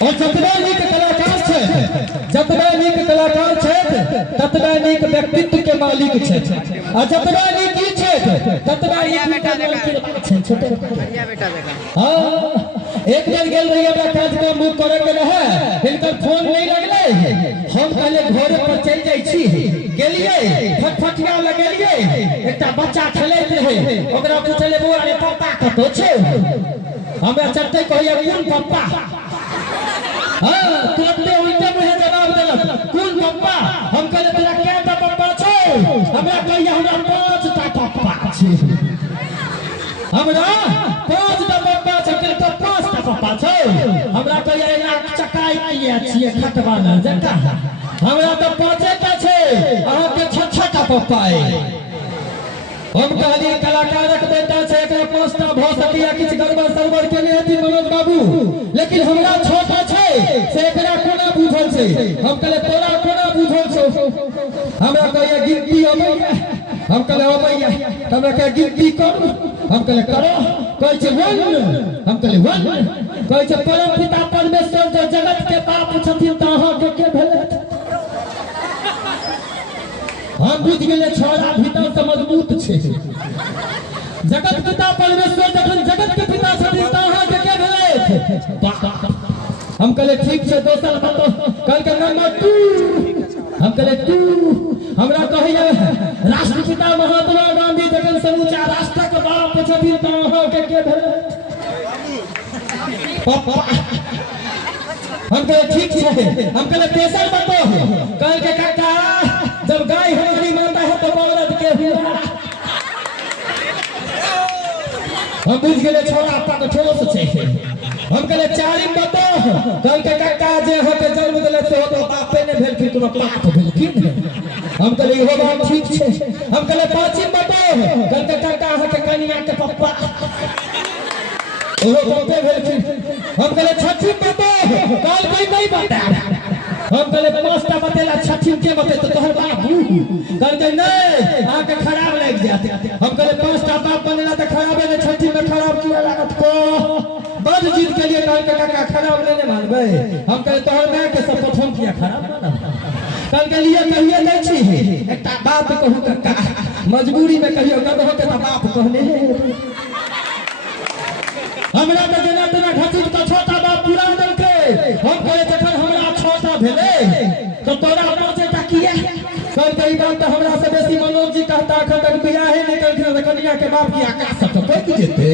और जतबे नीक कलाकार छे, जतबे नीक कलाकार छे, ततबे नीक व्यक्तित्व के मालिक छे, और जतबे नीक की छे, ततबे नीक छोटे बेटा देखा। हां, एक दिन गेल रही हमरा काज में मुंह करे के रहे, इनकर फोन नहीं लगले, हम पहले घरे पर चल जाई छी, गेलिए फटफटिया लगेलिए, एकटा बच्चा खेलैत रहे, ओकरा पूछले बो अरे पापा कतो छे, हमरा चलते कहिया कौन पापा। हां, तुरंते उल्टे मुंह जवाब देलक कौन पापा। हम कहले तोरा केटा पापा छे, हमरा कहिया हमरा 5टा पापा छे, हमरा 5टा पापा छे, कहले तो 5टा पापा छे, हमरा कहिया नाक चकाई किए छिए खटवाना जका, हमरा तो 5टा छे, अहाँ के 6टा पापा है। हम कहलिए कलाकारक बेटा छे, एकरा 5टा भ सकिया, किछ गड़बड़ सरबर केने हेती मनोज बाबू, लेकिन हमरा 6टा छे से एकरा कोना बुझल छे। हम कहले तोरा कोना बुझल छौ, हमरा कहिया गिनती अबैया, हम कहले अबैया, हमरा कहे गिनती कर, हम कहले करो, कहै छे 1, हम कहले 1, कहै छे परम पिता परमेश्वर जो जगत के बाप छथिन त अहाँ के भेलै। हम बुझ गेले छोरा भीतर से मजबूत छे, जगत पिता परमेश्वर जखन जगत के पिता छथिन त अहाँ के भेलै। हम कहले ठीक छे, दोसर बताओ, कल के नंबर 2, हम कहले 2, हमरा कहिया राष्ट्रपिता महात्मा गांधी जखन समूचा राष्ट्र के बाप छथिन त अहाँ के भेलै पापा। हम कहले ठीक छे, हम कहले तेसर बताओ, कल के काका जब गाय हमारी माता है तो औरत के हुआ। हम बुझ गेले छोरा अपन ठोस छे। हम कहले 4 बताओ, कल के काका जे होते जन्म देले से तो बापे ने भेल, फिर तुम पाप भेलखिन। हम कहले इहो बात ठीक छे। हम कहले 5 बताओ, कल के काका होते कन्या के पप्पा, ओहो बापे भेलखिन। हम कहले 6 बताओ, कल कोई नहीं बता। हम कहले 5टा बतेला, 6 के बते तो तोहर बाबू कहते नहीं आके खराब लग जाते। हम कहले 5टा बाप बनेला त खराब है, 6 में खराब किया लागत को बड़ जीत के लिए कल के काका खराब नहीं मानबे। हम कहले तोहर मां के सब प्रथम किया खराब मानब, कल के लिए कहिए नहीं छी, एकटा बात कहू काका, मजबूरी में कहियो कदहो के बाप कहने हमरा त जेना तेना घसीट के 6टा बाप पूरा देलके। हम कहे जखन हमरा 6टा भेले तो तोरा 5टा किया। कल कई बात तो हमरा से बेसी मनोज जी कहता, अखन तक बियाह नहीं करथिन, कन्या के बाप की आकाश से तो पैक जेते।